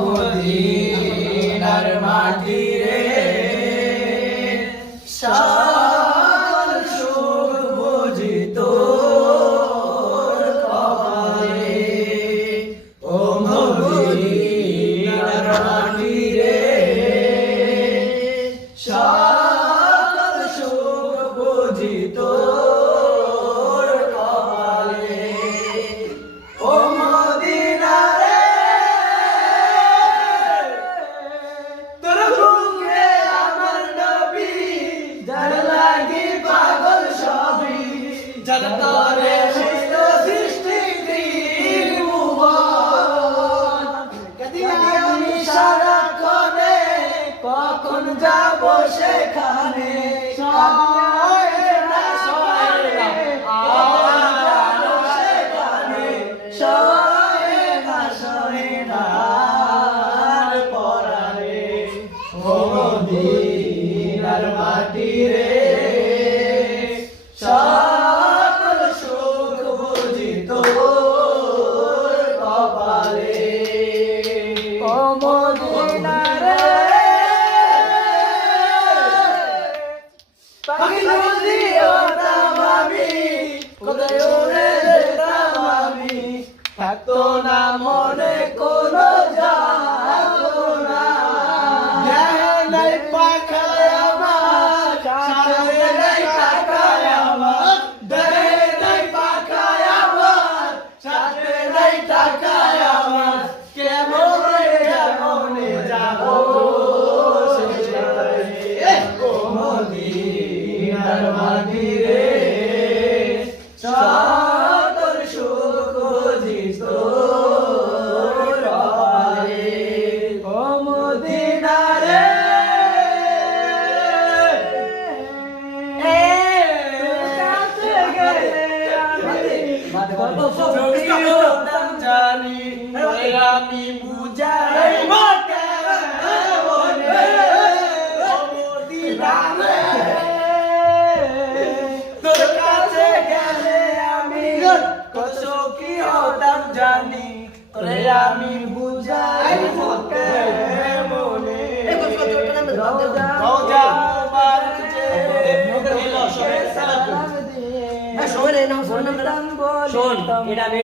মদিনার মাটি রে সকল সুখ বুঝি তোর কপালে। ও মদিনার মাটি রে সকল সুখ বুঝি তোর কপালে। ও মদিনা রে তোর বুকে আমার নবী যার লাগি পাগল সবই যার তরে সৃষ্টি ত্রিভুবন। আমি সারাক্ষণে কখন যাব সেখানে মদিনার মাটি রে সকল সুখ বুঝি তোর কপালে। ও মদিনা রে পাখি যদি হতাম আমি কোথায় উড়ে যেতাম আমি, থাকতো না মনে কোনো যাতনা। মদিনার মাটি রে সকল সুখ বুঝি তোর কপালে। ও মদিনা রে কাছে গেলে জানি আমি বুঝাই তোর কাছে গেলে আমি কত কি হতাম জানি, তোরে আমি বুঝাই মনে শোন এটা